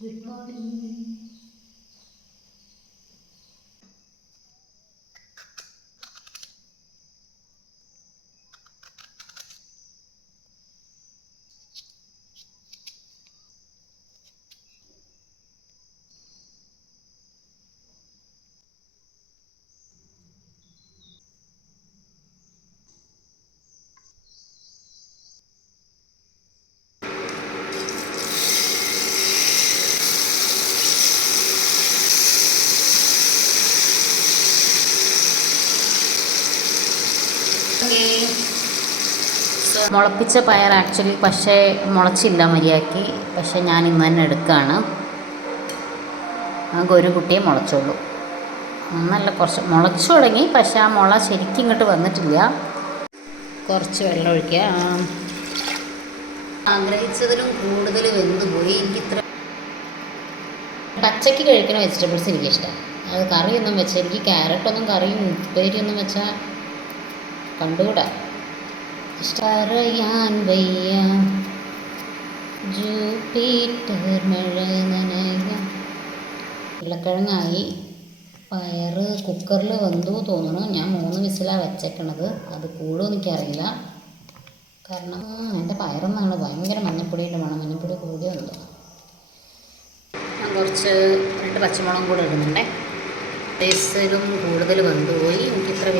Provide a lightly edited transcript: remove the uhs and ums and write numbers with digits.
Good morning. മുളപ്പിച്ച പയർ actually പക്ഷേ മുളച്ചില്ല മര്യാദയ്ക്ക്. പക്ഷേ ഞാൻ ഇന്ന് തന്നെ എടുക്കുകയാണ്. നമുക്ക് ഒരു കുട്ടിയെ മുളച്ചുള്ളൂ. നല്ല കുറച്ച് മുളച്ചു തുടങ്ങി, പക്ഷേ ആ മുള ശരിക്കും ഇങ്ങോട്ട് വന്നിട്ടില്ല. കുറച്ച് വെള്ളം ഒഴിക്കുക. ആഗ്രഹിച്ചതിലും കൂടുതൽ വെന്തുപോയി. എനിക്കിത്ര പച്ചയ്ക്ക് കഴിക്കുന്ന വെജിറ്റബിൾസ് എനിക്കിഷ്ടം. അത് കറിയൊന്നും വെച്ചാൽ എനിക്ക് ക്യാരറ്റൊന്നും കറിയും ഉപ്പേരിയൊന്നും വെച്ചാൽ കണ്ടുകൂടാ. പറയാൻ വയ്യ ജൂപ്പിറ്റർ മഴ നനയ. ഉരുളക്കിഴങ്ങായി. പയർ കുക്കറിൽ വെന്തു തോന്നുന്നു. ഞാൻ 3 വിസിലാണ് വെച്ചേക്കണത്. അത് കൂടുമോ എനിക്കറിയില്ല. കാരണം എൻ്റെ പയറൊന്നാണ് ഭയങ്കര മഞ്ഞപ്പൊടിയുടെ മണം. മഞ്ഞപ്പൊടി കൂടിയോ എന്തോ. ഞാൻ കുറച്ച് 2 പച്ചമുളകും കൂടെ ഇടുന്നുണ്ടേ. ടേസ്റ്റിലും കൂടുതൽ വെന്തുപോയി. എനിക്കിത്ര